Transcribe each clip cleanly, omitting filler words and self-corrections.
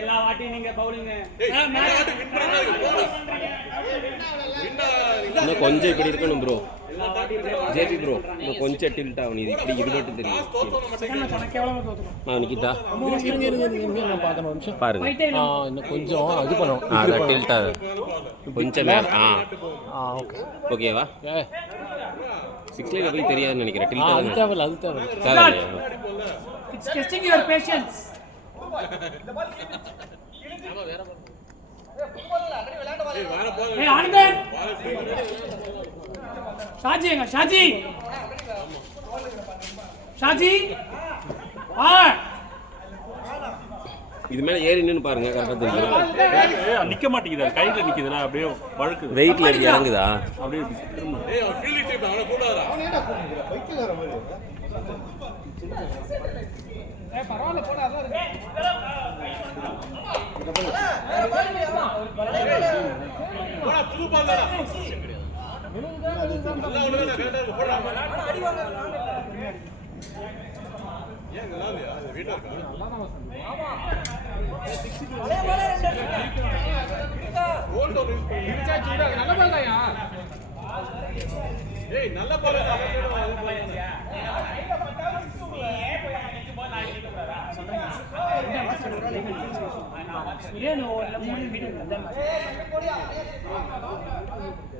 எல்லா வாட்டியும் நீங்க பவுலிங் இன்னும் கொஞ்சம் இப்படி இருக்கணும் ப்ரோ. ஜேபி ப்ரோ இன்னும் கொஞ்சம் டில்ட் ஆகும். இது இப்படி இது மட்டும் தெரியும். நிக்கிட்டா பாருங்க இன்னும் கொஞ்சம் இது பண்ணும். அதான் டில்ட் ஆகுது கொஞ்சம் மேலே. ஓகேவா? 6 லைன் போய் தெரியாதுன்னு நினைக்கிறேன். டில்ட் அது தேவையில்ல, அது தேவையில்லையா? It's testing your patience. Hey, Anand. Shaji. இது மேல ஏறி நின்னு பாருங்க. கரெக்டா தெரியும். நிக்க மாட்டேங்குது. கையில நிக்குதுல அப்படியே வழுக்கு. வெயிட்ல இறங்குதா? அப்படியே ஏய் அவன் ஃபீல்ட் டைப் அவன கூடாதா? அவன் என்ன கூப்பிடுற? பைக்கேக்கார மாதிரி. ஏய் பரவாயில்ல போடா அதான் இருக்கு. போடா புது பால் தான. நல்லா ஓடுறா கேட்டா போடா. அடி வாங்க. ஏன் நல்லாலையா? வீட்டா இருக்கா? ஆமா. கோல் டோர் இடிச்சா சூடா நல்ல பால் தான்யா. ஏய் நல்ல பால் தான்.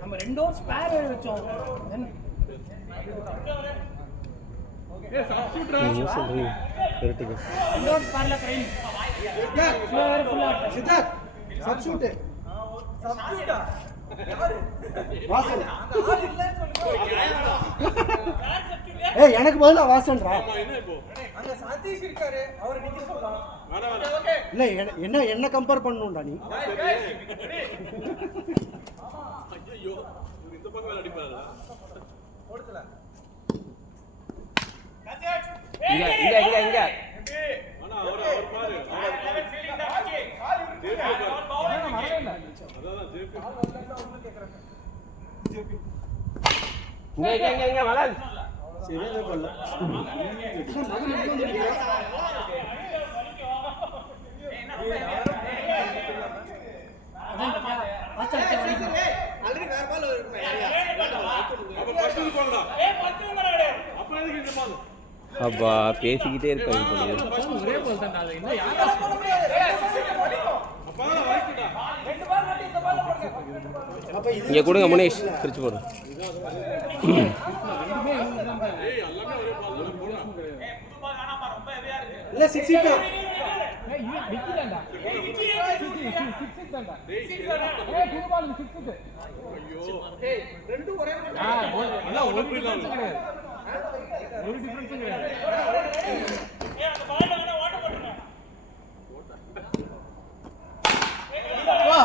நம்ம 2 ஓவர் ஸ்பேர் வெச்சோம். ஏய் சப்ஸ்டிட்யூட் ரா. நீங்க சொல்றீங்க. கரெக்ட்டுங்க. 2 ஓவர் ஸ்பேர்ல ட்ரெயின். ஃபுல்லா சித்தார்த் சப்ஸ்டிட்யூட். சப்ஸ்டிட்யூட்டா? வாசன். ஏய் எனக்கு பதிலா வாசன்டா. என்ன இப்போ? அங்க சதீஷ் இருக்காரு. அவர் நிக்க சொல்லலாம். ஓகே. இல்ல என்ன கம்பேர் பண்ணனும்டா நீ? ஐயோ இந்த பக்கம் அடிப்பாரா? ஓடுதல. இங்க ஆனா அவர் பாரு. அவர் ஃபீலிங் தான் ஓகே. அதான் ஜேபி. இங்க மலன். சரியாவே பண்ணல. ஆல்ரெடி வேற பால் இருக்கு ஐடியா. அப்ப ஃபர்ஸ்ட் போங்கடா. அப்ப எதுக்கு இந்த பால்? அப்பா பேசிக்கிட்டே இருக்காங்க போல. ஒரே பால் தான் அது. இன்னும் யாரா அப்பதான் வரைக்கும்டா. 2 பால் மட்டும் இந்த பால் போடுங்க. அப்ப இது இங்க கொடுங்க முனேஷ் பிரிச்சு போடு. ஏய் எல்லாமே ஒரே பால் தான் போடா. ஏய் புது பால் வேணாமா ரொம்ப ஹெவியா இருக்கு. இல்ல 6 ஹிட். ஏய் இது விக்கிலடா. ஏய் 6 தான்டா. ஏய் புது பால் 6 ஹிட். ஐயோ. ஏய் ரெண்டும் ஒரே மாதிரி. இல்ல ஒரு டிஃபரன்ஸ் கிடையாது. ஒரு டிஃபரன்ஸ் கிடையாது. ஏய் அந்த பால் வேணா ஓட்ட போடுங்க. வா.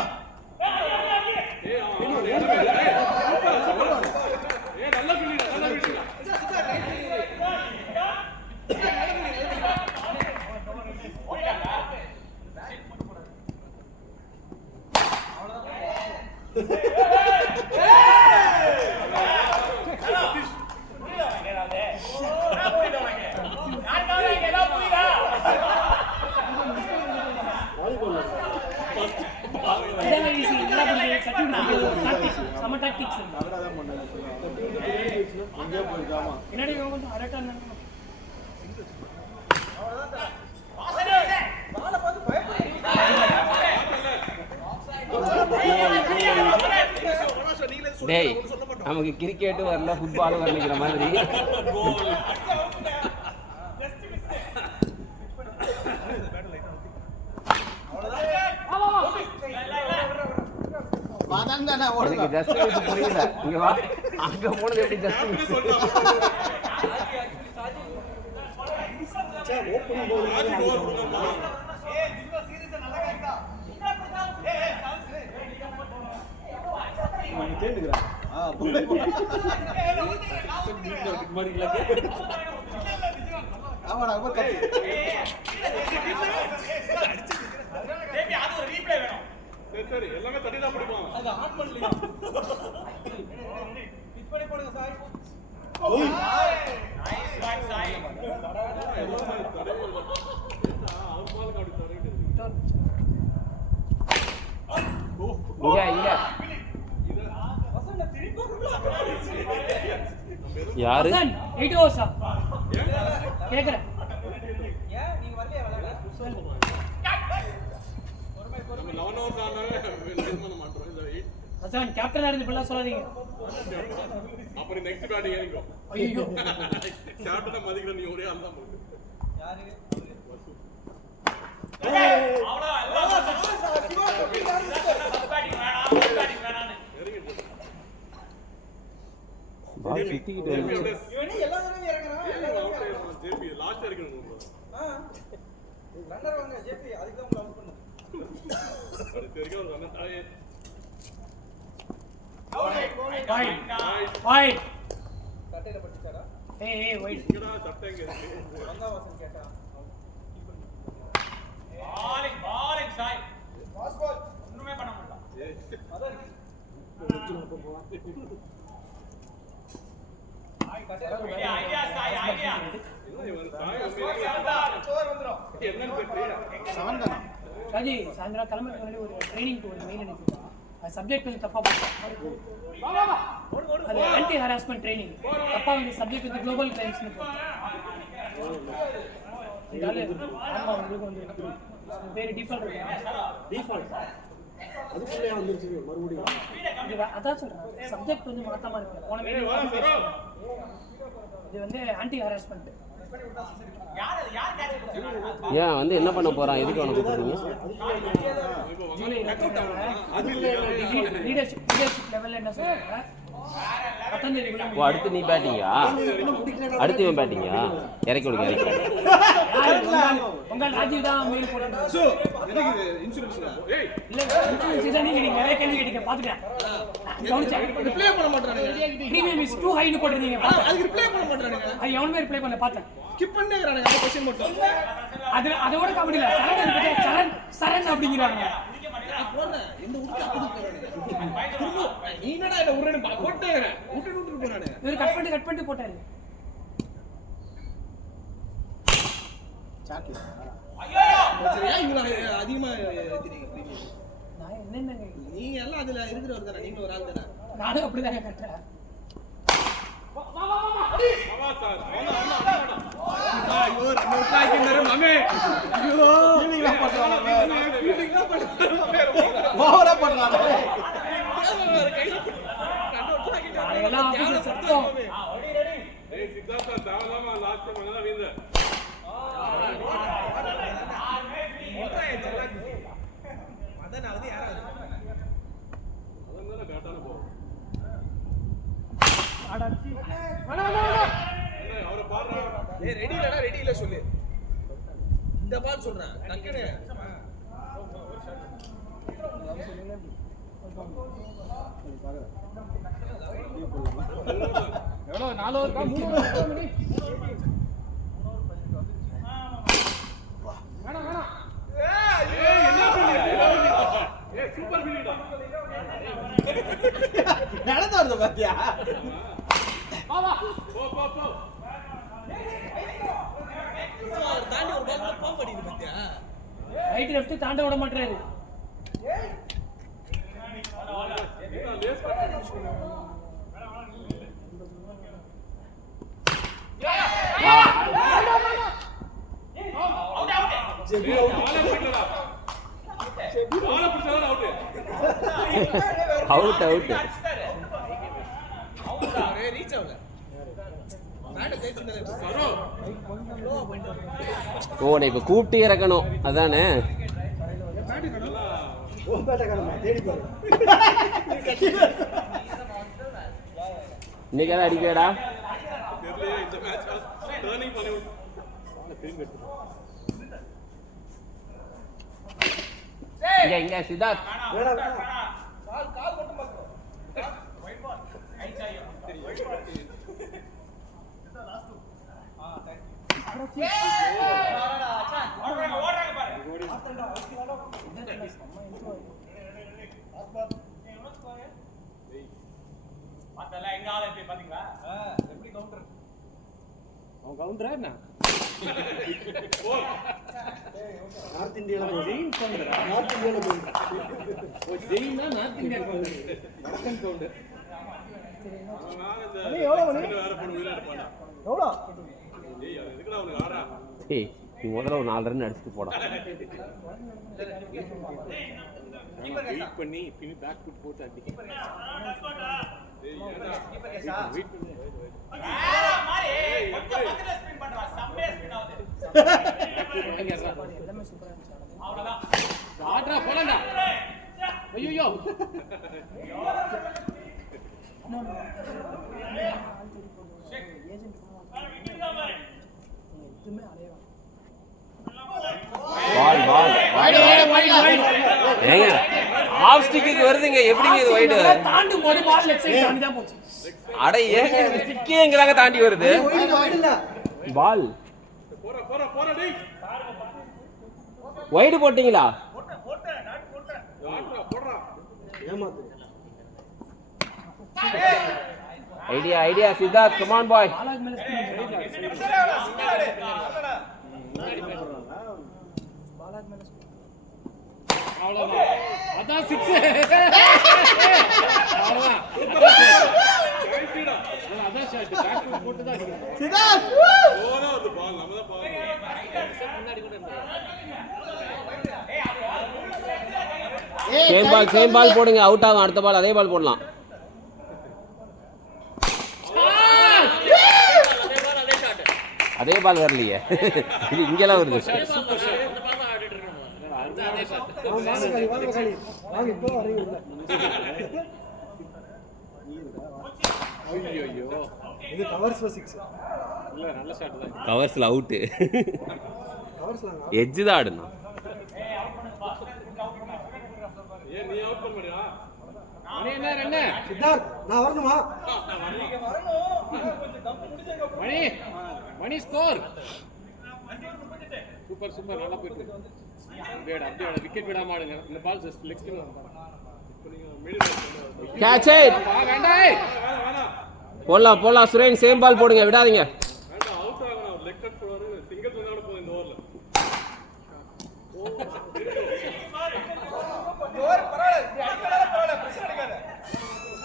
ஏய் நல்ல ஃபீலிங் நல்ல ஃபீலிங். சம டாக்டிக்ஸ் அதனால பண்ணல. அங்கே போயிடாமா. என்னடி கொஞ்சம் அரட்டா நின்னு. டேய் நமக்கு கிரிக்கெட் வரல ஃபுட்பால் வரலைங்கிற மாதிரி. எனக்கு ஜஸ்ட் மிஸ் புரியல. இங்க வா அங்க போனது எப்படி ஜஸ்ட் மிஸ்? சே ஓபன் போல் ஆதி ஓவர் போடுமா? ஏய் திவ்யா சீரியஸா நல்லா கேக்குதா? ஏய் நீ கேக்குறா? மாதிரி இல்ல. ஆமாடா ரொம்ப கத்தி. டேய் அது ஒரு ரீப்ளே வேணும். சரி எல்லாமே தட்டி தான் பிடிப்பான். அது ஆன் பண்ணலையா? பிச் பண்ணி போடுங்க சாய். Nice ball Sai. எல்லாமே தடவே இல்லை. அவர் பாலுக்கு அப்படி தடவிட்டு இருக்கு. இங்க வசந்த திருப்பி யாரு 8 ஓவர்ஸா கேக்குறேன். ஏன் நீங்க வரலையா விளையாட? நம்ம 11 hours ஆனாலே வின் பண்ண மாட்டோம். இந்த 8 அசான் கேப்டனா இருந்து இப்படிலாம் சொல்லாதீங்க. அப்புறம் நெக்ஸ்ட் பேட்டிங் ஏறிக்கோ. ஐயோ கேப்டனை மதிக்கிற நீ ஒரே ஆள் தான் போடு. யாரு? பால் சுத்திக்கிட்டு வந்து இவனே எல்லா தடவையும் இறங்குறான். ஜேபி லாஸ்ட் இறக்கணும். ரன்னர் வாங்க ஜேபி அதுக்கு தான் அவுட் பண்ணு. அது தெரியும் ஒரு ரன்னர் தாயே. பாயிண்ட் கட்டையில பட்டுச்சாரா? ஏய் வைட் இங்கடா சட்டை எங்க இருக்கு? ரங்காவாசன் கேட்டா. பாலிங் சாய் பாஸ் பால் ஒண்ணுமே பண்ண மாட்டான். அதான் ஐடியா சாய் ஐடியா இவன் தாய் சோர் வந்துரும். என்னன்னு தெரியல. ராஜி சாயந்தரா கிளம்புறதுக்கு முன்னாடி ஒரு ட்ரைனிங்க்கு ஒரு மெயில் அனுப்பிடுவா. அது சப்ஜெக்ட் கொஞ்சம் தப்பா போட்டோம். அது ஆன்டி ஹராஸ்மெண்ட் ட்ரைனிங் தப்பா வந்து சப்ஜெக்ட் வந்து குளோபல் கிரைம்ஸ்னு போட்டோம். ஆமா உங்களுக்கு வந்து பேரு டிஃபால்ட் அதுக்குள்ளே வந்துருச்சு மறுபடியும். அதான் சொல்றேன் சப்ஜெக்ட் வந்து மாத்தாம இருக்கு. போன மீட்டிங் இது வந்து ஆன்டி ஹராஸ்மெண்ட். ஏன் வந்து என்ன பண்ண போறான்? எதுக்கு அவனை கூப்பிடுறீங்க? லீடர்ஷிப் லெவல்ல என்ன சொல்றாங்க? ஓ அடுத்து நீ பேட்டிங்கா? அடுத்து இவன் பேட்டிங்கா? இறக்கி விடுங்க இறக்கி. உங்க ராஜீவ் தான் மெயில் போடுறாரு. சோ எனக்கு இன்சூரன்ஸ் ஏய் இல்ல இன்சூரன்ஸ் தான் நீங்க நிறைய கேள்வி கேட்டீங்க பாத்துட்டேன். கவனிச்சேன். ரிப்ளை பண்ண மாட்டறானுங்க. பிரீமியம் இஸ் டூ ஹைன்னு போட்டுருந்தீங்க. அதுக்கு ரிப்ளை பண்ண மாட்டறானுங்க. அது எவனுமே ரிப்ளை பண்ணல பார்த்தேன். ஸ்கிப் பண்ணிக்கறானுங்க அந்த क्वेश्चन மட்டும். அதோட காமெடி இல்ல. சரண் அப்படிங்கறாங்க. போறேன் இந்த உருட்டு அப்படி போறானுங்க. நீ என்னடா இந்த உருட்டு போட்டேங்கற விட்டு போறானுங்க. இவர் கட் பண்ணிட்டு போட்டாரு. சரியா இவங்க அதிகமா ஏத்தினீங்க பிரீமியம். நான் என்னங்க நீங்க எல்லாம் அதுல இருக்குறவர் தானே நீங்க ஒரு ஆள் தானே. நானும் அப்படிதாங்க கட்டறேன். மாமா சார் ஐயோ ரன் அவுட் ஆகினாரு மாமே. ஐயோ ஃபீலிங்கா பண்றாங்க. ஓவரா பண்றாங்க. எல்லாம் ஆபீஸ்ல சத்தம். ஏய் சித்தார்த்தா தாவலாமா லாஸ்ட் டைம் அங்க வீந்த அதனால யாரா அதனால பேட்டான போறோம். ஆடாச்சி அவரை பாடுறா. ஏய் ரெடி இல்லடா ரெடி இல்ல சொல்லு. இந்த பால் சொல்றேன் டக்குனு எவ்வளவு 4 ஓவர்க்கா 3 ஓவர் மணி? வேணாம். ஏய் என்ன பண்ணீங்க? ஏய் சூப்பர் ஃபீல்டா. நடந்து வரத பாத்தியா? போ தாண்டி ஒரு பால் போக மாட்டீங்க பாத்தியா? ரைட் லெஃப்ட் தாண்ட விட மாட்டறாரு. லேஸ் பண்ணி ஜெபி அவுட் ஒரே ரீச் ஆகல. பேட் தேய்ச்சினதே ஓ நான் இப்போ கூப்பிட்டு இறக்கணும் அதானே? இன்னைக்கு எதாவது அடிக்கடா? தெரியலையே இந்த மேட்ச் டர்னிங் பண்ணி திரும்பி இங்க சித்தார்த் கால் மட்டும் பாக்கோ. ஒயிட் பால் ஐச் ஆயோ ஓடுறாங்க பாரு. எங்க ஆளை எப்படி பாத்தீங்களா எப்படி கவுண்டர் அவன் கவுண்டரா என்ன நார்த் இந்தியாவில் ஜெயின் கவுண்டரா நார்த் இந்தியாவில் ஜெயின்னா நார்த் இந்தியா கவுண்டர் வடக்கன் கவுண்டர் ஏய் நீ முதல்ல ஒரு 4 ரன் அடிச்சுட்டு போடா. வெயிட் பண்ணி பின்னி பேக் ஃபுட் போட்டு அடிக்க மாறி கொஞ்சம் பக்கத்துல ஸ்பின் பண்றா செம்மையா ஸ்பின் ஆகுது எல்லாமே சூப்பரா இருந்துச்சு அவ்வளவுதான் ஆட்ரா போலடா ஐயோ எதுவுமே அலையா பால் ஏங்க ஆஃப் ஸ்டிக்கு வருதுங்க, எப்படிங்க இது வைடு? தாண்டும் போது பால் லெஃப்ட் சைடு தாண்டி தான் போச்சு. அட ஏங்க ஸ்டிக்கேங்கறாங்க தாண்டி வருது பால். வைடு போட்டீங்களா? ஐடியா சித்தார்த், கம் ஆன் பாய். பாலாஜ் மேல ஸ்பின் பாலாஜ் மேல ஸ்பின் அவ்வளவுதான் அதான் 6 அவ்வளவுதான் அதான் ஷாட் பேக் ஃபுட் போட்டு தான் அடிக்கணும் சித்தார்த் ஓனா ஒரு பால் நம்ம தான் பால் முன்னாடி கூட இருந்தா சேம் பால் போடுங்க, அவுட் ஆகும். அடுத்த பால் அதே பால் போடலாம். அதே பால் வரலையே, இது இங்கெல்லாம் வருது. சூப்பர் ஷாட் இந்த பால் தான் ஆடிட்டு இருக்கோம் அதே ஷாட் வாங்க இப்போ வரீங்க உள்ள. ஐயோ இது கவர்ஸ் 6 இல்ல நல்ல ஷாட் தான் கவர்ஸ்ல அவுட். கவர்ஸ்லாம் எட்ஜ் தான் ஆடுனா. ஏன் நீ அவுட் பண்ணியா மணி என்ன ரன்னு சித்தார்த் நான் வரணுமா? மணி ஸ்கோர் சூப்பர் நல்லா போயிட்டு இருக்கு. அப்படியே விக்கெட் விடாம ஆடுங்க. இந்த ball just leg spin catch it. வேண்டாம் போடலாம் சுரேன், சேம் பால் போடுங்க, விடாதீங்க. வேண்டாம் அவுட் ஆகணும். ஒரு லெக் கட் போடுவாரு, சிங்கிள் விளையாட போகுது இந்த ஓவர்ல.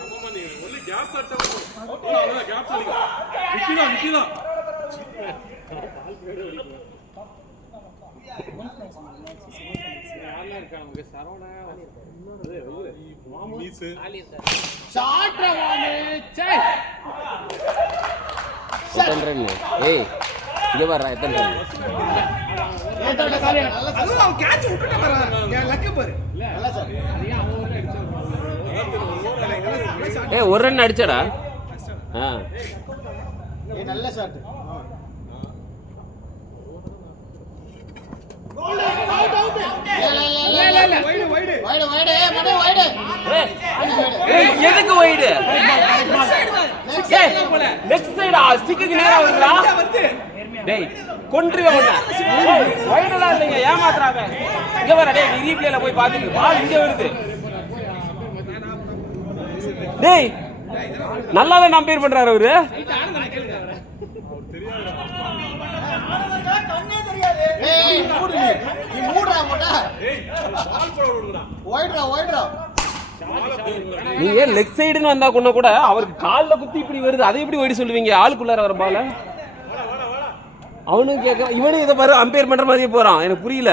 ஆமாமா நீ ஒன்லி கேப் அடிச்சா போதும். அவ்வளவுதான் கேப் அடிக்க. நிக்கிதான் யாரெல்லாம் இருக்கா நமக்கு சரவணா மீஸ் ஷாட் ரவானே சே எத்தனை ரன்? ஏய் இங்க வர்றா, எத்தனை ரன்? அதுவும் அவன் கேட்ச் விட்டுட்டு வரான். என் லக் பாரு. நல்லா சார் அதையும் அவன் ஊர்ல அடிச்சு ஏய் ஒரு ரன் அடிச்சடா. நல்ல ஷாட். எதுக்கு வைடு? லெஃப்ட் சைடு ஸ்டிக்குக்கு நேரா வருதா? டேய் கொன்றுவே உன்னை. வைடெல்லாம் இல்லைங்க, ஏமாத்துறாங்க. இங்க வர டேய், ரீப்ளேல போய் பாத்துட்டு பால் இங்க வருது. டேய் நல்லா தான் நம்பேர் பண்றாரு அவரு. நீ ஏன் லெக் சைடுன்னு வந்தா கூட அவருக்கு கால்ல குத்தி இப்படி வருது, அதை எப்படி ஓடி சொல்லுவீங்க? ஆளுக்குள்ளார வர பால அவனும் கேட்க, இவனும் இதை பாரு அம்பேர் பண்ற மாதிரியே போறான். எனக்கு புரியல.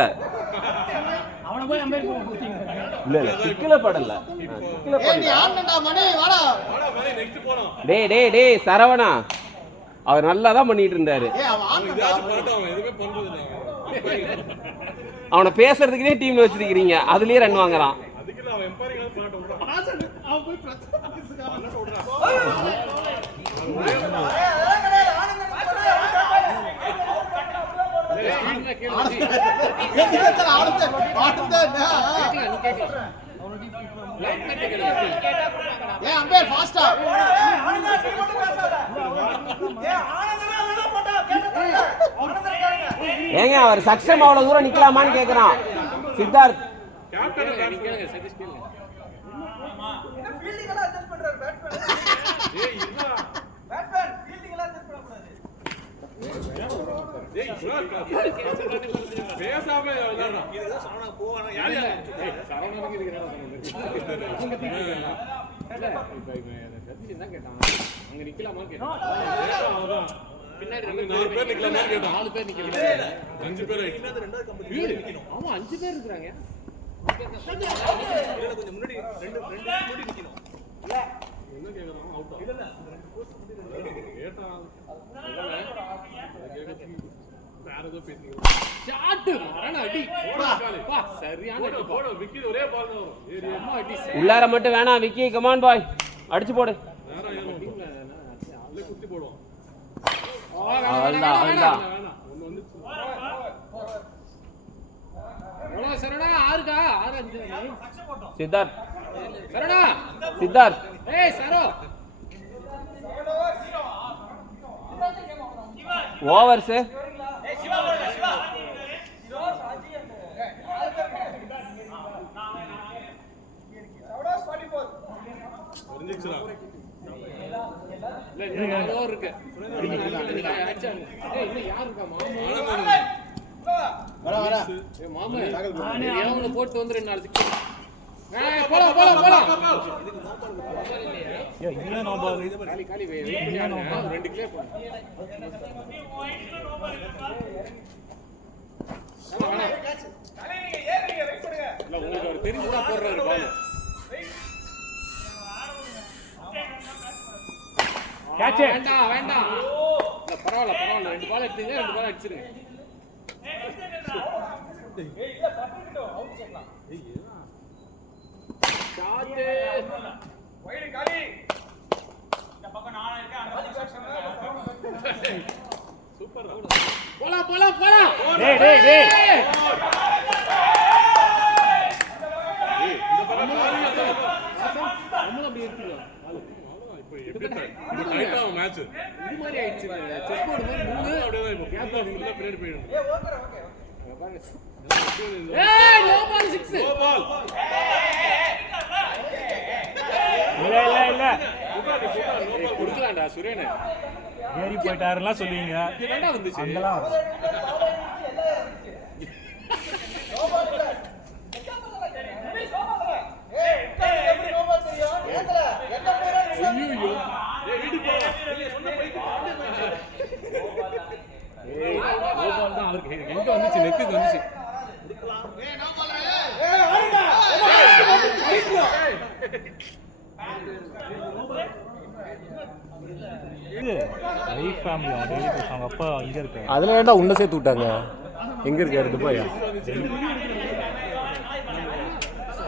அவனை போய் அம்பேர் போக கூட்டிங்க. இல்ல சிக்கல படல. டேய் சரவணா, அவர் நல்லா தான் பண்ணிட்டு இருந்தாரு. அவனை பேசுறதுக்குனே டீம்ல வச்சிருக்கீங்க, அதுலயே ரன் வாங்குறான். ஏங்க அவர் சக்சம் அவ்வளவு தூரம் நிக்கலாமான்னு கேக்குறான் சித்தார்த். சதீஷ் கேளுங்க பேசாம விளையாடுறான். இதுதான் சரவணா போவானா யார் யார் சரவணனுக்கு இதுக்கு என்ன கேட்டான் அங்க நிக்கலாமா கேட்டான் அவதான் பின்னாடி அங்க 4 பேர் நிக்கலாமா கேட்டான். 4 பேர் நிக்கல 5 பேர் ஆயிடுச்சு. இன்னது ரெண்டாவது கம்பெனி நிக்கணும். ஆமா 5 பேர் இருக்காங்க இல்ல கொஞ்சம் முன்னாடி ரெண்டு முன்னாடி நிக்கணும். என்ன கேக்குறான் அவுட்டா இல்ல கேட்டான் வேற ஏதோ பேசிக்கலாம். ஷாட் மரண அடி பா சரியான அடி போடு விக்கி ஒரே பால் தான் வரும். ஏரியா அம்மா அடி உள்ளார மட்டும் வேணாம் விக்கி கமான் பாய் அடிச்சு போடு நேரா ஏறும். அதுல குத்தி போடுவான். அவ்வளவுதான் அவ்வளவுதான் வேணாம் ஒன்னு வந்துச்சு. எவ்வளவு சரணா 6 5 சித்தார்த் சரணா சித்தார்த் ஏய் சரோ ஓவர்ஸ் தெரிஞ்சிச்சுடா. இல்ல இன்னும் 4 ஓவர் இருக்கு ஆச்சா ஏய் இன்னும் யார் இருக்கா மாமா ஏய் மாமா ஏவங்கள போட்டு வந்து 2 நாள் சிக்கு ஏய் போலாம் ஏய் இல்ல நோ பால் காலி ரெண்டு கிளியர் பண்ணு இல்ல உங்களுக்கு அவர் தெரிஞ்சுதான் போடுறாரு பால் Catch it. வேண்டாம் இல்ல பரவாயில்ல 2 பால் எடுத்தீங்க 2 பால் அடிச்சிருங்க சூப்பர். போலாம் டேய் டேய் டேய் இந்த பக்கம் நம்மளும் அப்படி எடுத்துக்கலாம் இப்போ எப்படி டைட் ஆகும் மேட்ச். இது மாதிரி ஆயிடுச்சு செஸ் போர்டு மாதிரி 3 அப்படியே தான் இப்போ கேப் ஆஃப் இல்ல பின்னாடி போயிடும். ஏய் நோ பால் 6 கோ பால். இல்ல குடுக்கலாம்டா சுரேனே ஏறி போயிட்டாருலாம் சொல்லுவீங்க இது வேண்டாம் வந்துச்சு அங்கலாம் ஐயோ ஏய் வீட்டுக்கு போ. நீங்க சொன்ன பைக் ஏய் நோ பால் தான் அவருக்கு எங்க வந்துச்சு நெக்குக்கு வந்துச்சு இது லைஃப் ஃபேமிலி அவங்க அப்பா இங்க இருக்காரு அதுல ஏன்டா உன்னை சேர்த்து விட்டாங்க எங்க இருக்காரு துபாயா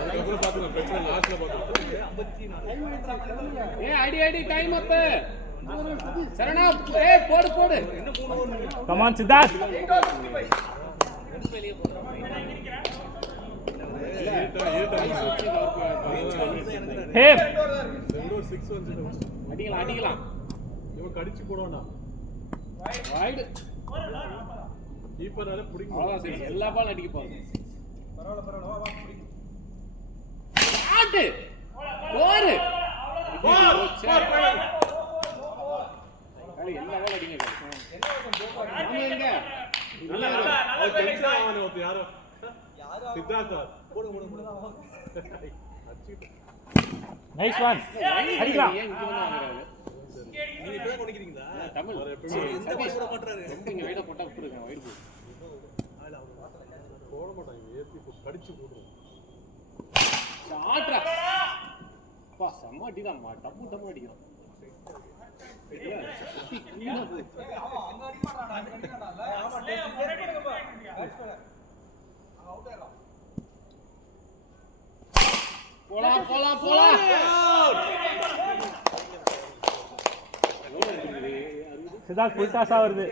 அதுக்கப்புறம் பாத்துக்கலாம் பிரச்சனை லாஸ்ட்ல பாத்துக்கலாம். ஏய் அடி டைம் அப் சரணா ஏய் போடு கமான் சித்தார்த் ஹே செங்கோர் 6 வந்துச்சு. அடிக்கலாம் இவன் கடிச்சு போடுவான்டா. வைடு கீப்பரால புடிங்க. அவ்வளவுதான் சரி எல்லா பால் அடிக்க போகுது ஆட்டு போரு எல்லா பால் அடிங்க நாம எங்க நல்லா அவர் டென்ஷன் ஆவானே ஒருத்த யாரோ சித்தார்த்தா நைஸ் ஒன் அடிக்கலாம் ஏன் இங்க வந்து வாங்குறாரு நீங்க இப்ப தான் கொண்டிக்கிறீங்களா தமிழ் அவர் எப்பவுமே இந்த பால் கூட மாட்றாரு ரொம்ப இங்க வைடா போட்டா விட்டுருங்க வைடு போட மாட்டாங்க. ஏத்தி கடிச்சு போடுறோம். ஆட்ரா பா செம்ம அடிதான் டப்பு அடிக்கும் போலாம் சித்தார்த் ஃபுல் டாஸா வருது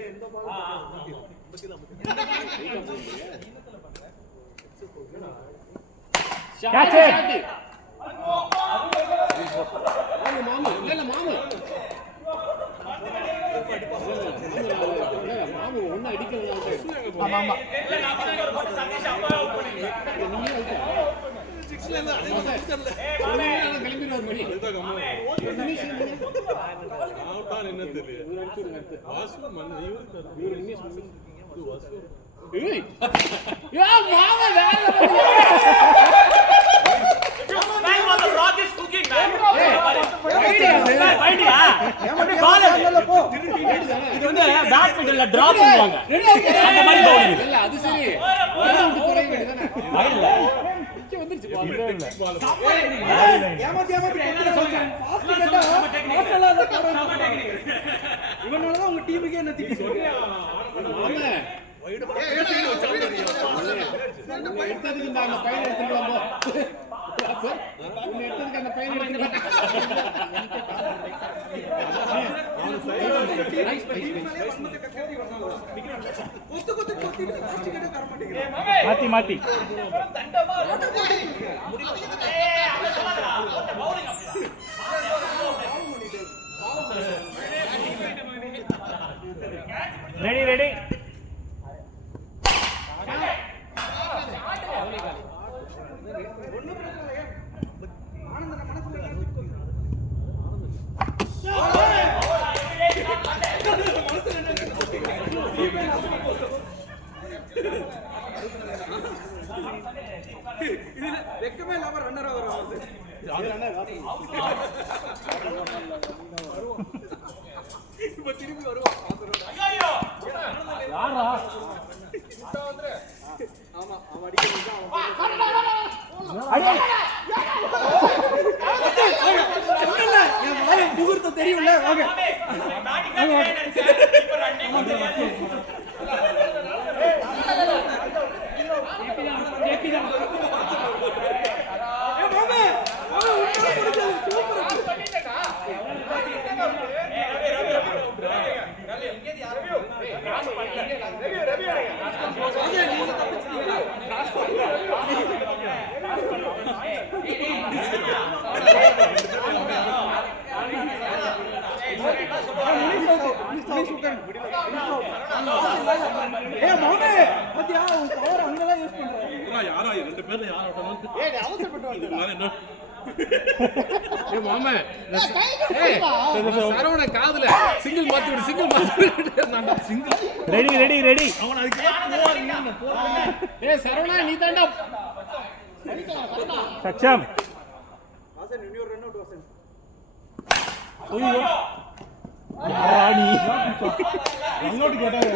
Catch it. மாமு ஒன்னு அடிக்கிறது ஆமா கிளம்பிடுவார் மணி இதுதான் கம்மி. அவுட்டா என்ன தெரியல. வாசு மண்ணு இவருக்கு இவர் ஏய் யா மாமா வேற Man on the rock is cooking, man. இது வந்து பேட்மிண்டன்ல டிராப் பண்ணுவாங்க அந்த மாதிரி பவுலிங் இல்ல அது சரி விட்டு குறை வேண்டியதானே இல்ல வந்துருச்சு இவனாலதான் உங்க டீமுக்கே என்ன திட்டி எடுத்ததுக்கு இந்த அந்த பையன் எடுத்துட்டு வாங்க எடுத்ததுக்கு அந்த பையன் எடுத்துட்டு மாத்தி மாத்தி ரெடி ரெடி வெக்கமே இல்லாம ரன்னரா வரும் இப்ப திரும்பி வருவான் யாரா ஆமா அவன் அடிக்கிறது அவன் முகூர்த்தம் தெரியும்ல வாங்க யாரா ரெண்டு பேர்ல யார் சரவண காதுல சிங்கிள் மாத்தி விடு சிங்கிள் மாத்தி சிங்கிள் ரெடி ரெடி ரெடி ஏய் சரவணா நீ தாண்டா சச்சம் ஐயோ ராணி அங்கோட்டு கேட்டாரு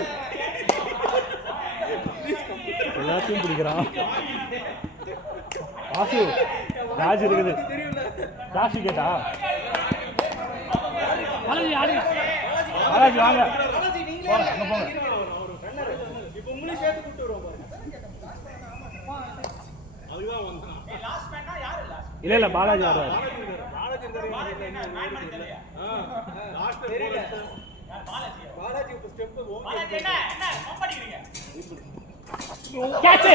எல்லாத்தையும் பிடிக்கிறான் ஆசு ராஜ் இருக்குது ராசி கேட்டா பாலாஜி வாங்க அங்க போங்க இப்ப உங்களையும் சேர்த்து கூப்பிட்டு வருவோம் அதுதான் வந்தான் இல்ல இல்ல பாலாஜி ஆடுறாரு பாலாஜி இப்ப ஸ்டெப் கேட்ச்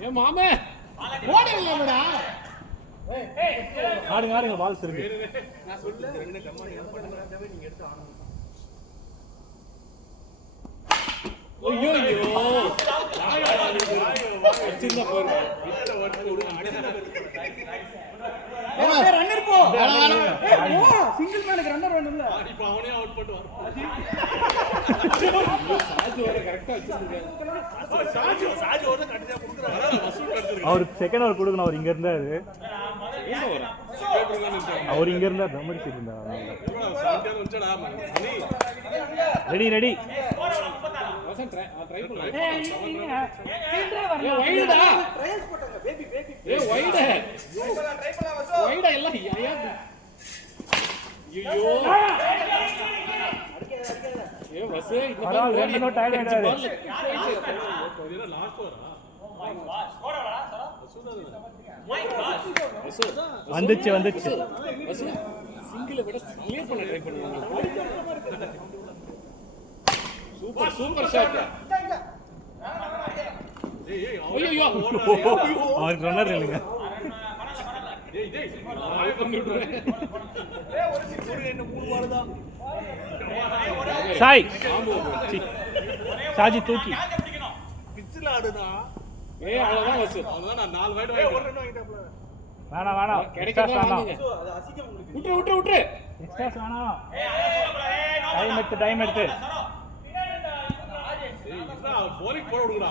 ஏ மாமே ஓடலடா ஆடுங்க ஆடுங்க பால்ஸ் இருக்கு நான் சொல்ல ரெண்டு கம்மாடி பண்ணுங்கறாவே நீங்க எடுத்து ஆடணும் ஐயோ சின்ன போர் ரன்னர் போ சிங்கிள் மேனுக்கு ரன்னர் வேணும்ல இப்ப அவனே அவுட் பண்ணுவான் அவர் செகண்ட் ஓவர் கொடுக்கணும் அவர் இங்க இருந்தாரு அவர் இங்க இருந்தா தம்மடிச்சு இருந்தார் ரெடி ரெடி வைடா ட்ரையல்ஸ் போட்டாங்க பேபி பேபி ஏ வைடா ட்ரை பண்ணலாம் வசோ வைடா எல்லாம் ஐயா ஐயோ ஏ வசே இந்த பரவாயில்ல, ரெண்டு நோட் டயர்ட் ஆயிடாரு. வந்துச்சு வந்துச்சு சிங்கிளை விட கிளியர் பண்ண ட்ரை பண்ணுவாங்க சூப்பர் சூப்பர் ஷாட் ஐயோ அவருக்கு ரன்னர் இல்லைங்க சாய் ஷாஜி தூக்கி பிச்சில் ஆடுனா ஏ அவ்வளவுதான் வசு அவ்வளவுதான் நான் 4 வைட் வாங்கிட்டேன் வேணாம் வேணாம் கிடைக்கிறதா வேணாம் வாங்குங்க விட்டு எக்ஸ்ட்ராஸ் வேணாம் டைம் எடுத்து போலிங் போட விடுங்கடா.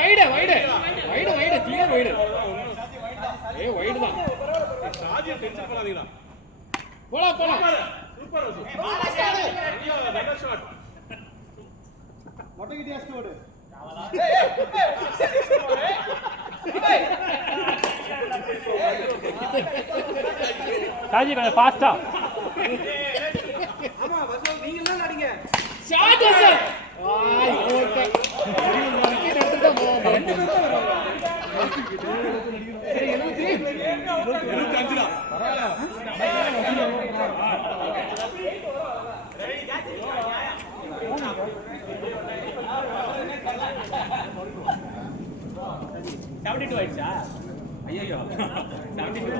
Wide clear wide. வைடு தான். ஷாஜி டென்ஷன் பண்ணாதீங்கடா. போலாம். சூப்பர் நல்ல ஷாட். ஷாஜி கொஞ்சம் ஃபாஸ்டா. Shot sir. ஆயிடுச்சா? ஐயோ 72.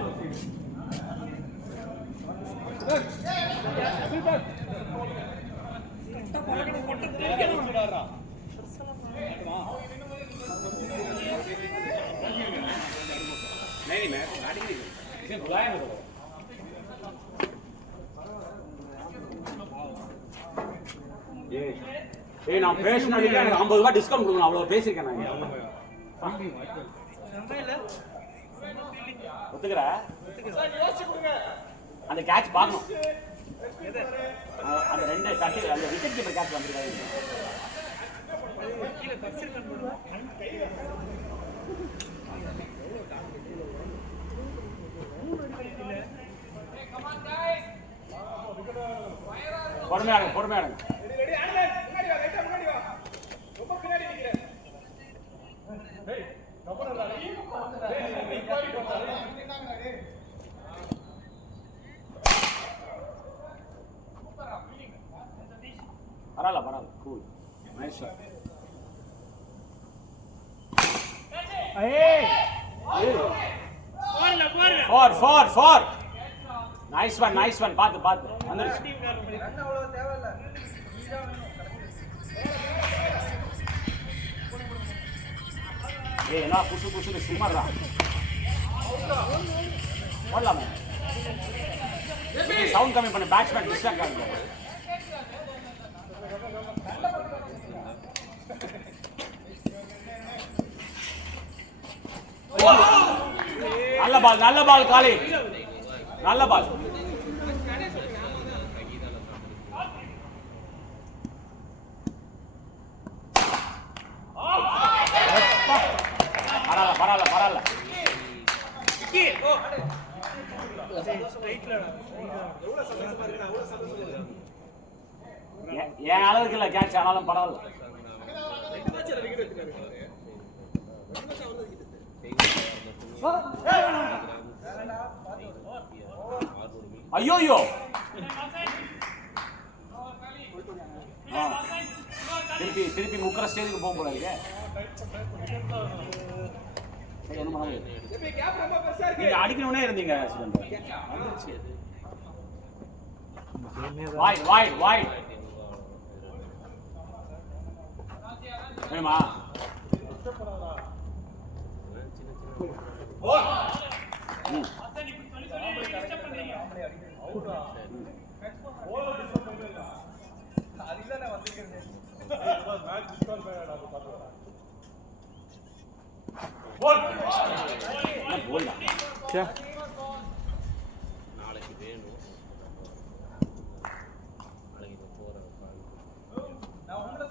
नहीं मैं गाड़ी नहीं इसने बुलाया मेरे को ஏய் நான் பேசினதுக்கு எனக்கு 50 ரூபாய் டிஸ்கவுண்ட் கொடுக்கணும் அவ்வளவு பேசிருக்கேன் நான் ஒத்துக்கற அந்த கேட்ச் பார்க்கணும் அந்த ரெண்டு கட்டி அந்த விக்கெட் கீப்பர் கேட்ச் வந்திருக்காரு கீழ பர்சர் கண்ட்ரோல் பொறுமையாடுங்க பரவாயில்ல cool nice shot four nice one பாத்து வந்துருச்சு ரன் அவ்வளவு தேவை இல்ல ஏய் என்ன புசு சும்மாடா போடலாமா சவுண்ட் கம்மி பண்ணு பேட்ஸ்மேன் டிஸ்ட்ராக்ட் ஆகுது நல்ல பால் காலி நல்ல பால் பரவாயில்ல என் அளவுக்கு இல்ல கேட்ச் ஆனாலும் பரவாயில்ல ஐயோ திருப்பி முக்கிற ஸ்டேஜுக்கு போக போறாங்க நீங்க அடிக்கணும்னே இருந்தீங்க வாய்ட் வேணுமா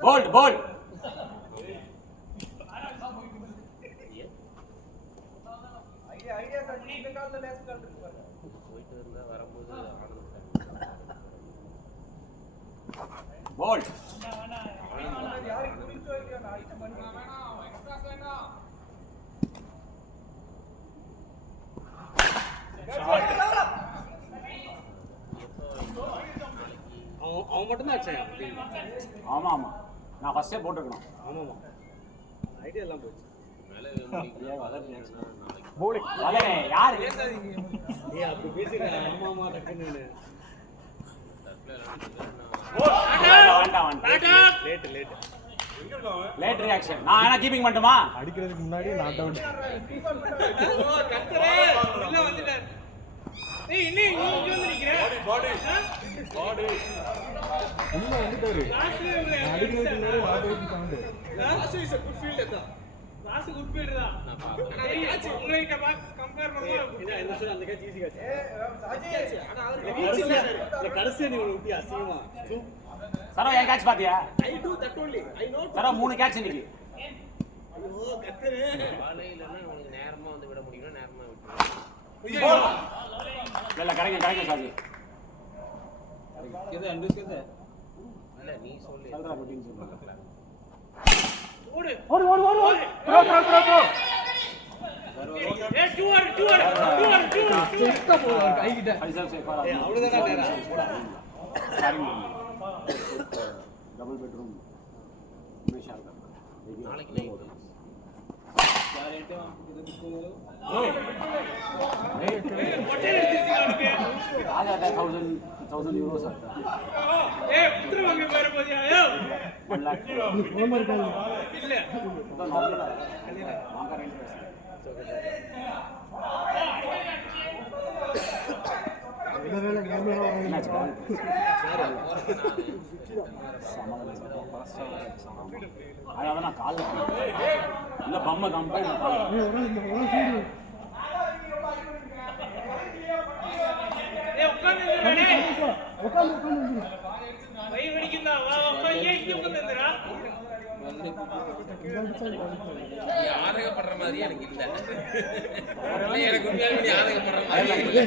போல்ட் போல்ட் அவன் மட்டும் தான் அடிச்சான். ஆமா நான் ஃபர்ஸ்டே போட்டுருக்கணும். ஆமாமா ஐடியா எல்லாம் போச்சு. போலிங் அடே யார் ஏய் அப்படி பேசிங்க. ஆமாமா டக்குன்னு லேட் ரியாக்ஷன். நான் என்ன கீப்பிங் பண்ணட்டுமா? அடிக்கிறதுக்கு முன்னாடி நாட் அவுட். கத்துறே உள்ள வந்துட்டார். ஏய் இன்னி இங்க வந்து நிக்கிறேன். Body last is a good field தான் லாஸ்ட் குட் ஃபீல்ட் தான் ஆனா கேட்ச் உங்களுக்கு கம்பேர் பண்ணும்போது என்ன இந்த சைடு அந்த கேட்ச் ஈஸி கேட்ச் ஆனா அவர் ரீச் இல்ல இந்த கடைசி நீ விட்டி அசிங்கமா சரோ ஏன் கேட்ச் பாத்தியா I do that only I know Saro 3 catch இன்னைக்கு ஐயோ கத்தரே பாலே இல்லன்னா உங்களுக்கு நேரமா வந்து விட முடியும்னா நேரமா விட்டுருங்க இல்ல கரெக்ட் சாஜி கேது அண்டர்ஸ் கேது இல்ல நீ சொல்லு சொல்றா ரொட்டீன் சொல்றா ஓடு த்ரோ ஏ 2 கைகிட்ட ஃபைசல் சேஃபா அவ்வளவுதான் நேரா போடா डबल बेडरूम में शार करना நாளைக்கு நைட் யார் ஏட்டே होटल आ जाता है 1000 यूरोस आता है ஏ புத்திர வாங்க பாரு போதியா ஏ 1 लाख இல்ல तो नॉर्मल है वहां का रेंट அதான் நான் கால்ல இல்ல பம்ம கம்பை ஏ உட்கார்ந்து வை வெடிக்குதா வா ஏ இங்க உட்கார்ந்துடா ஆதகப்படுற மாதிரி எனக்கு இல்ல எனக்கு உண்மையாலுமே ஆதகப்படுற மாதிரி இல்ல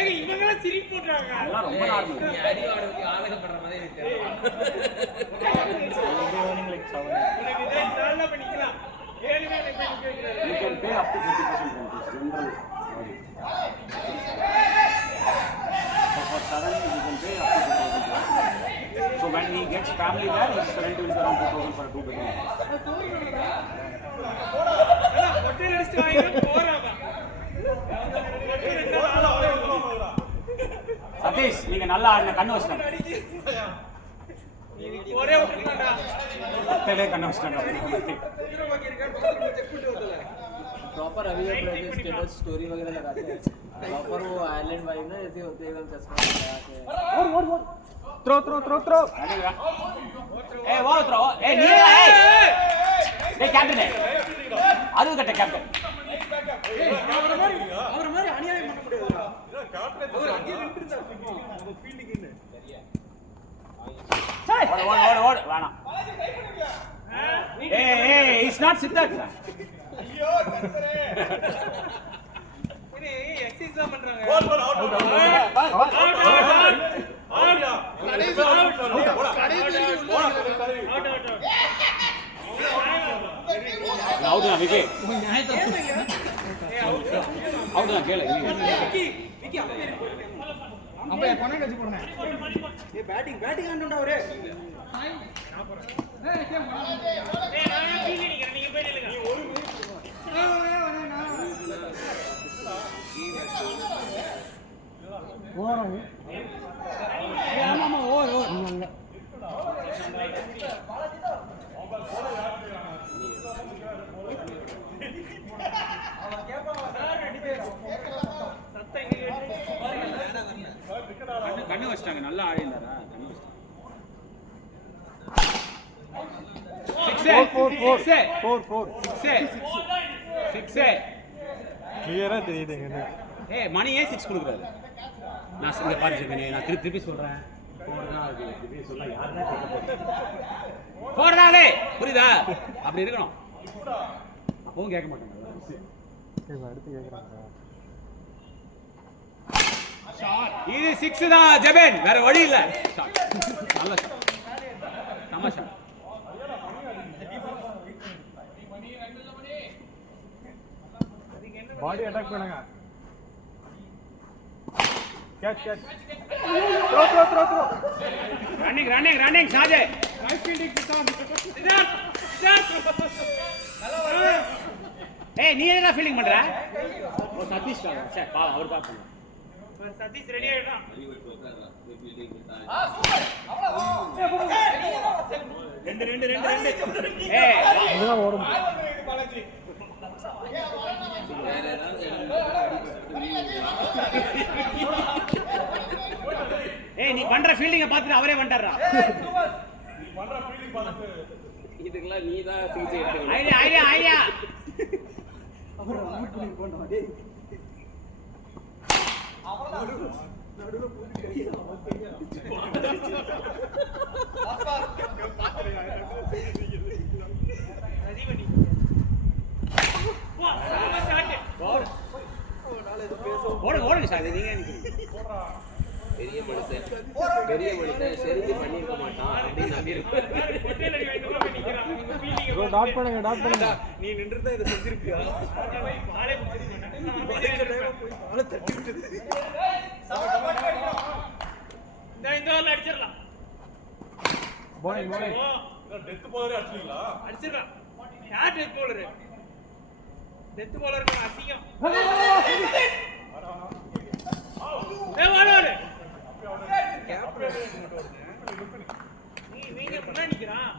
ஏய் இவங்க சிரிப்பு போடுறாங்க அதெல்லாம் ரொம்ப நார்மல் நீ அடிவாடுறதுக்கு ஆதகப்படுற மாதிரி எனக்கு உனக்கு இதை நல்லா பண்ணிக்கலாம் 7 மேல போய் கேக்குறாரு you can pay up to 50% rent general so for sudden you can pay up to 2000 so when he gets family there his rent will be around 2000 for a 2 bedroom hotel அடிச்சு வாங்க போறாங்க சதீஷ் நீங்க நல்லா ஆடுன கண்ணு வச்சிட்டாங்க ஒரே விட்டுறடா ஒத்தலே கண்ணு வச்சிட்டாங்க ஹீரோ பாக்கி இருக்கா பக்கத்துல செக் பண்ணிட்டு வரல प्रॉपर अभी स्टेटस स्टोरी वगैरह लगाते हैं प्रॉपर वो आइलैंड वाइब ना ऐसे होते हैं एकदम चश्मा लगा के த்ரோ ஏய் வா த்ரோ ஏய் நீ ஏய் கேப்டன் அது கட்ட கேப்டன் அவர மாதிரி அநியாயம் பண்ண முடியாதுடா அவர் அங்கே நின்னுட்டார் நம்ம ஃபீல்டிங் என்ன ஓடு வேணாம் ஏய் இட்ஸ் நாட் சித்தார்த் ஐயோ கர்த்தரே இது எக்ஸர்சைஸ் தான் பண்றாங்க அவுட் தான் விக்கி அவுட் தான் கேளு விக்கி அப்ப கொனை கட்சி போறேன் ஏ பேட்டிங் ஆண்டோடா ஒரே நான் போறேன் ஏய் நான் ஃபீல் நிக்கிறேன் நீங்க போய் நில்லுங்க நீ ஒரு கண்ணு வச்சிட்டாங்க நல்லா ஆடினாரா கண்ணு கிளியரா தெரியுதுங்க ஏய் மணி ஏன் 6 கொடுக்குறாரு நான் இங்க பாரு ஜெமினி நான் திருப்பி சொல்றேன் போடுறாங்க புரியுதா அப்படி இருக்கணும் அப்பவும் கேட்க மாட்டாங்க அடுத்து கேக்குறாங்க இது 6 தான் ஜெபன் வேற வழி இல்ல நல்ல ஷாட் நம்ம ஷாட் பாடி அட்டாக் பண்ணுங்க கேட்ச் த்ரோ ரன்னிங் ஷாஜே நைஸ் ஃபீல்டிங் கிட்டான் ஏய் நீ என்ன ஃபீலிங் பண்ற ஓ சதீஷ் தான் சே பா அவர் பாப்போம் சதீஷ் ரெடி ஆயிட்டான் ரெண்டு ஏய் இதுதான் ஓடும் பாலாஜி ஏய் நீ பண்ற ஃபீல்டிங்க பார்த்துட்டு அவரே வந்துட்டாரா. பண்ற ஃபீல்டிங் பார்த்து இதுக்கெல்லாம் நீ தான் சிகிச்சை எடுக்கணும். ஐடியா ஓடுங்க சார், நீங்க பெரிய மனுஷன் செஞ்சு பண்ணிருக்க மாட்டான் அப்படின்னு நம்பியிருக்கேன். டாட் பண்ணுங்க. நீ நின்றுதான் இதை செஞ்சிருக்கியா? அடிச்சிடலாம். டெத் போலரே அடிச்சிங்களா? அடிச்சிடலாம். யார் டெத் போலரு? டெத் போலருக்கு அசிங்கம். நீங்க முன்னாடி நிக்கிறான்.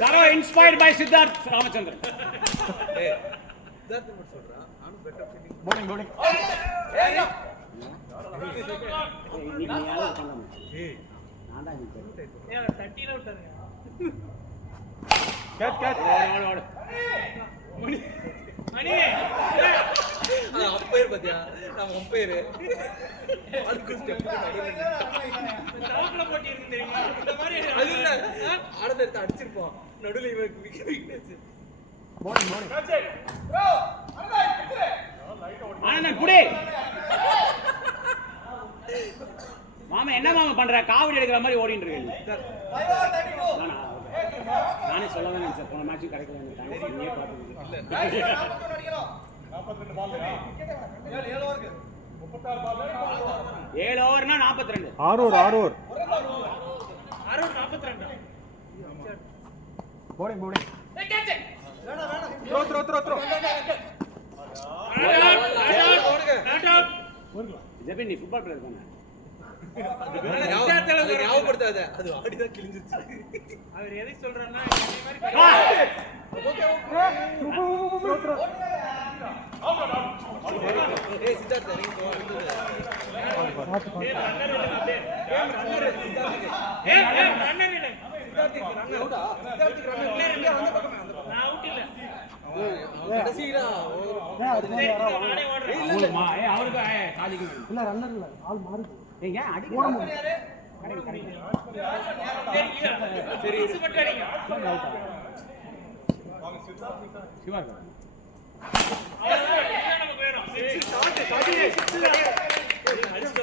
Saro inspired by Siddharth Ramachandran. Siddharthan மட்டும் சொல்றா, நானும் பெட்டர் ஃபீலிங். அம்பையர் பாத்தியா, நம்ம அம்பையர் ஆளுக்கு ஸ்டெப் ஆடத்தை எடுத்து அடிச்சிருப்போம். நடுவில் இவன் வீக்னஸ். ஆனந்தன் புடி. மாமா என்ன மாமா பண்ற? காவடி எடுக்கிற மாதிரி ஓடிட்டு இருக்கீங்க. நானே சொல்லதான் நினைச்சேன். போன மேட்சும் கிடைக்கல. நீயே பாத்துக்கீங்க. 42 பால்லையா? 36 பால்ல 7 ஓவர்னா 42. 6 ஓவர் 42. ஜெபி நீ ஃபுட்பால் பிளேயர் தானே? ஞாபகப்படுத்தாத, அது ஆடிதான் கிழிஞ்சிச்சு. அவர் எதை சொல்றாருன்னா சித்தார்த்த இறங்கி போ.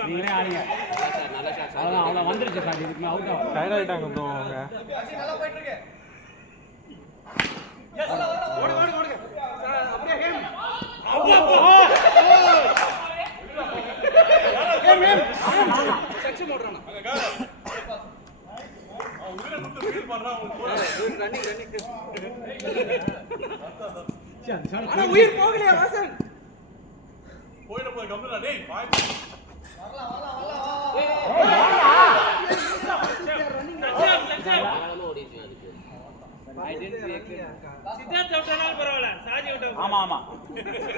நீங்களே ஆடுங்க. அவ்வளவுதான் வந்துருச்சு சார். இதுக்கு அவுட் ஆகும். டயர்ட் ஆயிட்டாங்க ப்ரோ அவங்க. செக்ஷன் ஓடுறானா? அவன் உள்ள முட்டு ஃபீல் பண்றான். ஆனா உயிர் போகலையா வாசன்? போயிட போய் கம்ப்ளீட் டேய் பாய். சித்தார்த் அவுட்டானாலும் பரவாயில்ல. சாஜி அவுட். ஆமா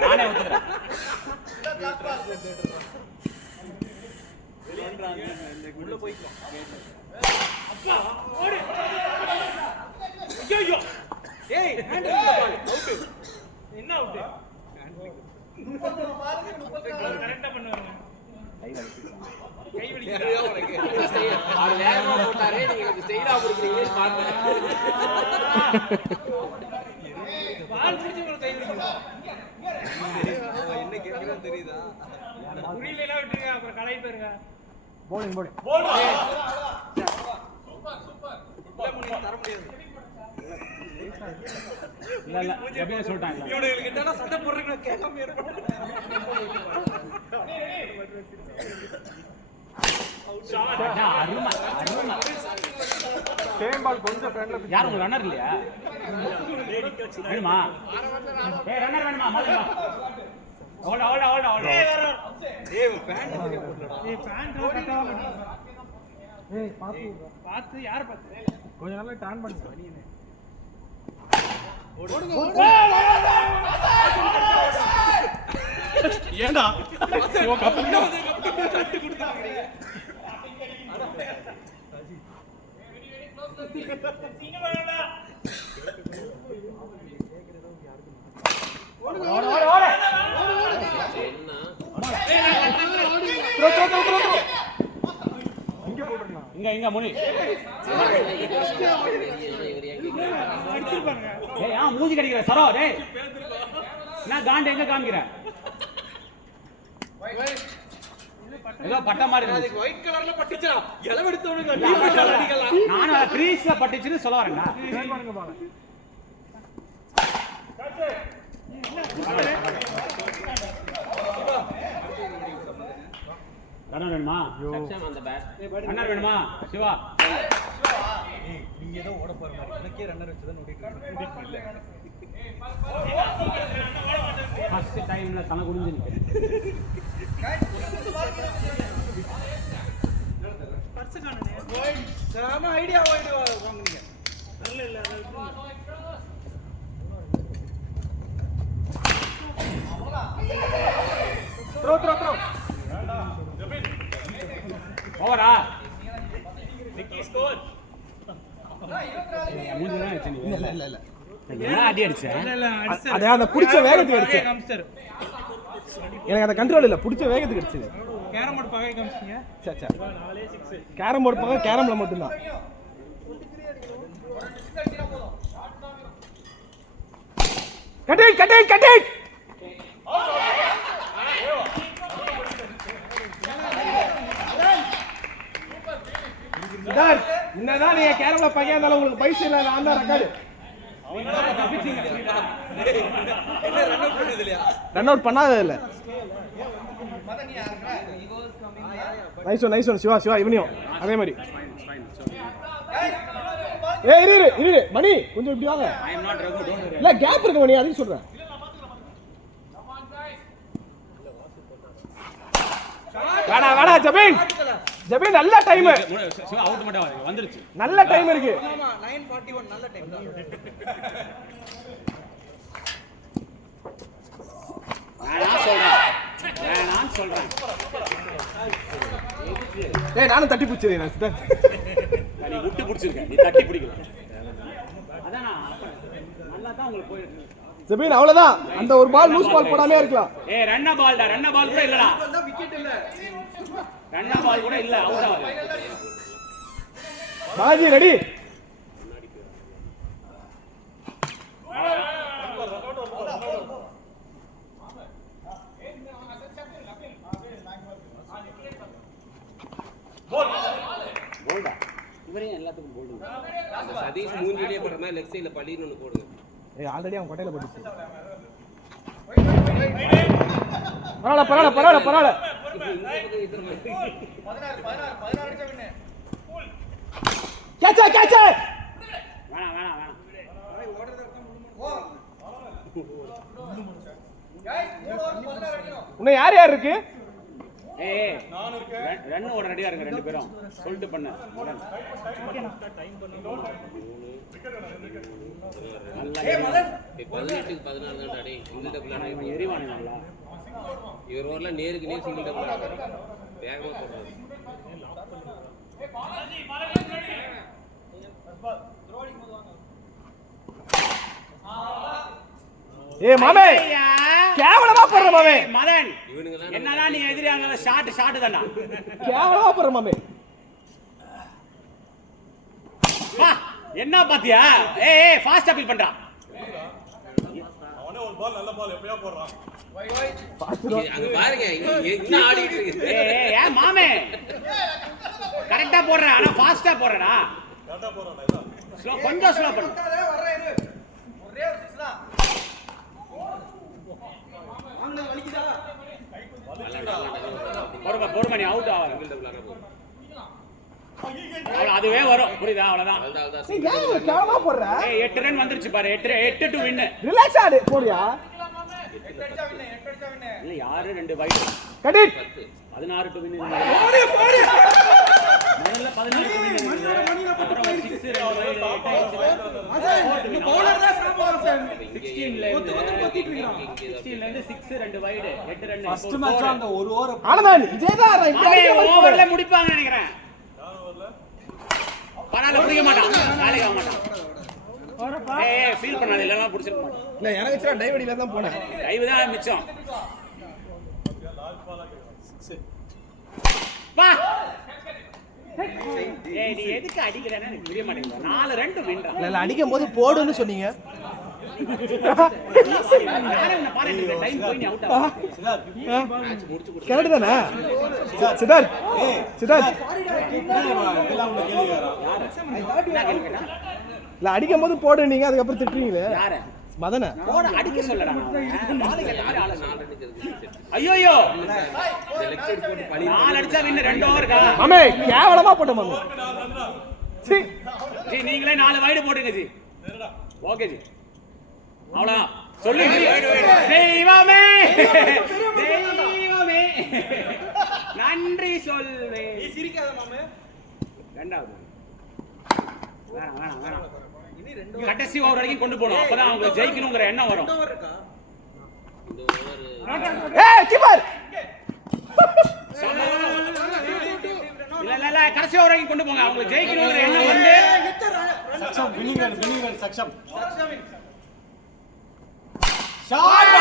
நானே ஒத்துக்கிறேன். உள்ள போய்க்கலாம். அப்பா ஓடு. ஐயோ ஏய் ஹேண்ட் பால் அவுட். என்ன அவுட்? கரெக்ட்டா பண்ணுவாங்க. கை வலிக்குது. அது வேகமா போட்டாரே, நீங்க கொஞ்சம் ஸ்டைலா புடிக்கிறீங்கன்னு பார்த்தேன். பால் பிடிச்சு உங்களுக்கு கை வலிக்குது. என்ன கேக்குறான்னு தெரியுதா? புரியலனா விட்டுருங்க, அப்புறம் கலை பேருங்க. போலிங் போடு. இல்ல முன்னே தர முடியாது. இல்ல எப்படியே சொல்லிட்டாங்க. இவனுக்கு கிட்டனா சண்டை போடுறீங்க கேட்காம ஏற்படும். அருமா சேம் பால் கொஞ்சம் ஃப்ரெண்ட்ல. யார் உங்க ரன்னர் இல்லையா? வேணுமா? ஏய் ரன்னர் வேணுமா? மாலுமா ஓட ஏய் பேண்ட் சரியா போடலடா. ஏய் பேண்ட் கட்டவா ஏய் பாத்து யார் பாத்து? கொஞ்ச நாள்ல டான் பண்ணு. ஏண்டா இங்க முனி ஏய் ஆ மூஞ்சி கடிக்கிற சரோ டேய் நான் காண்ட் எங்க காமிக்கிறேன் ஏதோ பட்ட மாதிரி இருக்கு ஒயிட் கலர்ல பட்டுச்சா இளவு எடுத்தவனுங்க நீ பட்டால அடிக்கலாம் நான் கிரீஸ்ல பட்டுச்சுன்னு சொல்ல வரேன்டா ரன்னர் வேணுமா ரன்னர் வேணுமா சிவா நீங்க ஏதோ ஓட போற மாதிரி எனக்கே ரன்னர் வச்சத நோட்டிட்டு இல்ல ஃபர்ஸ்ட் டைம்ல தன குடிஞ்சு நிக்கிறேன் சாம ஐடியா ஓய்டு வாங்குனீங்க இல்ல த்ரோ ஓவரா நிக்கி ஸ்கோர் மூஞ்சினா வெச்சு நீ இல்ல என்ன அடி அடிச்ச அத அந்த புடிச்ச வேகத்துக்கு அடிச்ச காம்ஸ்டர் எனக்கு அந்த கண்ட்ரோல் இல்ல புடிச்ச வேகத்துக்கு அடிச்சது கேரம் போர்டு பகை காம்ஸ்டீங்க சச்சா 4-6 கேரம் போர்டு பகை கேரம்ல மட்டும் தான் கட் இட் சித்தார்த் என்னதான் நீங்க கேரம்ல பகையா இருந்தாலும் உங்களுக்கு பைசா இல்ல நான் தான் ரெக்கார்டு ரன் அவுட் பண்ணாதே இல்ல நைஸ் ஒன் சிவா இவனியும் அதே மாதிரி இரு மணி கொஞ்சம் இப்படி வாங்க இல்ல கேப் இருக்கு மணி அதுக்கு சொல்றேன் வேணா ஜபீன் நல்ல டைம் அவுட் மட்டும் வந்துருச்சு நல்ல டைம் இருக்கு 9:41 நல்ல டைம் தான் நான் சொல்றேன் ஏய் நானும் தட்டி பிடிச்சிருக்கேன் நீ விட்டு பிடிச்சிருக்க நீ தட்டி பிடிக்கல அதான் நல்லா தான் உங்களுக்கு போயிருக்கு ஜபீன் அவ்வளவுதான் அந்த ஒரு பால் லூஸ் பால் போடாமயே இருக்கலாம் ஏய் ரன்ன பால் கூட இல்லடா விக்கெட் இல்ல ரன்ன பால் கூட இல்ல அவுட் ஆகுது பாஜி ரெடி போல்டா இவரே எல்லாத்துக்கும் போல்டு சதீஷ் மூஞ்சிலே போடுற மாதிரி லெஃப்ட் சைடுல பள்ளின்னு ஒன்று போடுங்க ஏய் ஆல்ரெடி அவன் கொட்டையில போட்டுச்சு பரவாயில்ல 16 கேட்ச் வேணாம் இன்னும் யார் இருக்கு ஏய் ரன் ஓட ரெடியா இருங்க ரெண்டு பேரும் சொல்லிட்டு பண்ண மதன் ஏய் மதன் 18க்கு 14 தான் டேய் சிங்கிள் டபுள் ஆனா இவன் எரிவானே நல்லா இவர் ஓவர்ல நேருக்கு நேர் சிங்கிள் டபுள் ஆடுறாரு வேகமா போடுறாரு ஏய் மாமே கேவலமா போற மாமே மதன் என்னதான் நீ எதிரியாங்க ஷாட் தானா கேவலமா போற மாமே வா என்ன பாத்தியா ஏய் ஃபாஸ்ட் அப்பீல் பண்றா அவனே ஒரு பால் நல்ல பால் எப்பயா போடுறான் அங்க பாருங்க என்ன ஆடிட்டு இருக்கு ஏய் மாமே கரெக்ட்டா போடுற ஆனா ஃபாஸ்டா போறடா கரெக்ட்டா போறானே இதான் ஸ்லோ கொஞ்சம் ஸ்லோ பண்ணு ஒரே ஒரு சிக்ஸ் தான் வாங்க வலிக்குதா போடுமா நீ அவுட் ஆவற சிங்கிள் டபுள் ஆனா போதும் அதுவே வரும் புரியுதா அவ்வளவுதான் நீ ஏன் கேவலமா போடுற ஏய் 8 ரன் வந்துருச்சு பாரு 8 டு வின் ரிலாக்ஸ் ஆடு போறியா 8 அடிச்சா வின் இல்ல யாரு ரெண்டு wide cut it 16 to win போடு முதல்ல 16 டு வின் அப்புறம் 6 பவுலர் தான் ஸ்டாப் ஆகும் சார் ஃபர்ஸ்ட் மேட்ச் அந்த ஒரு ஓவர் ஆனந்த் விஜய் தான் ஓவர்ல முடிப்பாங்க நினைக்கிறேன். பனால புடிக்க மாட்டான், நாளைக்கு ஆக மாட்டான். ஏய் ஃபீல் பண்ணாத, இல்லனா புடிச்சிர மாட்டான். இல்ல எனக்கு டைவடில தான் போனேன். டைவ் தான் மிச்சம். வா ஏய் நீ எதுக்கு அடிக்கறேன்னு எனக்கு புரிய மாட்டேங்குது. 4-2 வின்டா. இல்ல அடிக்கும்போது போடுன்னு சொன்னீங்க. நானே உன்னை பாருங்க, டைம் போய் நீ அவுட் ஆ. கரெக்ட் தானே சித்தார்த்? சித்தார்த் எல்லாம் உள்ள கேள்வி கேக்குறான். என்ன கேள்வி கேட்டா? இல்ல அடிக்கும்போது போடு நீங்க அதுக்கப்புறம் திட்டுறீங்களே யார? மதன. போட அடிக்க சொல்லடா. ஐயோ நாலு அடிச்சா வின் 2 ஓவர்க்கா? மாமே கேவலமா போட்ட மாமே. சீ ஜி நீங்களே 4 வைடு போடுங்க ஜி. Okay G. அவ்வளவுதான். சொல்லு தெய்வமே தெய்வமே நன்றி சொல்வே. நீ சிரிக்காத மாமே. ரெண்டாவது வேணாம் கடைசி ஓவர் வரைக்கும் கொண்டு போகணும். அப்பதான் அவங்க ஜெயிக்கணுங்கிற எண்ணம் வரும். ஏய் கீப்பர் இல்ல கடைசி ஓவர் வரைக்கும் கொண்டு போங்க. அவங்க ஜெயிக்கணுங்கிற எண்ணம் வந்து Saksham winning run Saksham. What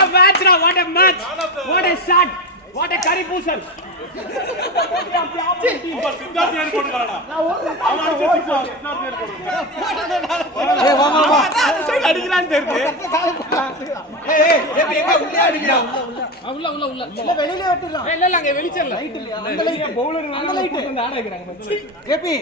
a match, what a match, what a shot, what a curry pusher. Siddharth ஏன் போடுறாடா? அவன் அடிச்ச சிக்ஸ் சித்தார்த் ஏன் போடுறான்? ஏய் வா வா வா. சைடு அடிக்கறான்னு தெரியுது. ஏய் ஏய் எங்க உள்ளே அடிக்கறா? உள்ள இல்ல வெளியில வெட்டலாம். இல்ல அங்க வெளிச்சம் இல்ல லைட் இல்லையா? அந்த லைட் பவுலர் அந்த லைட் வந்து ஆட வைக்கறாங்க. கேபி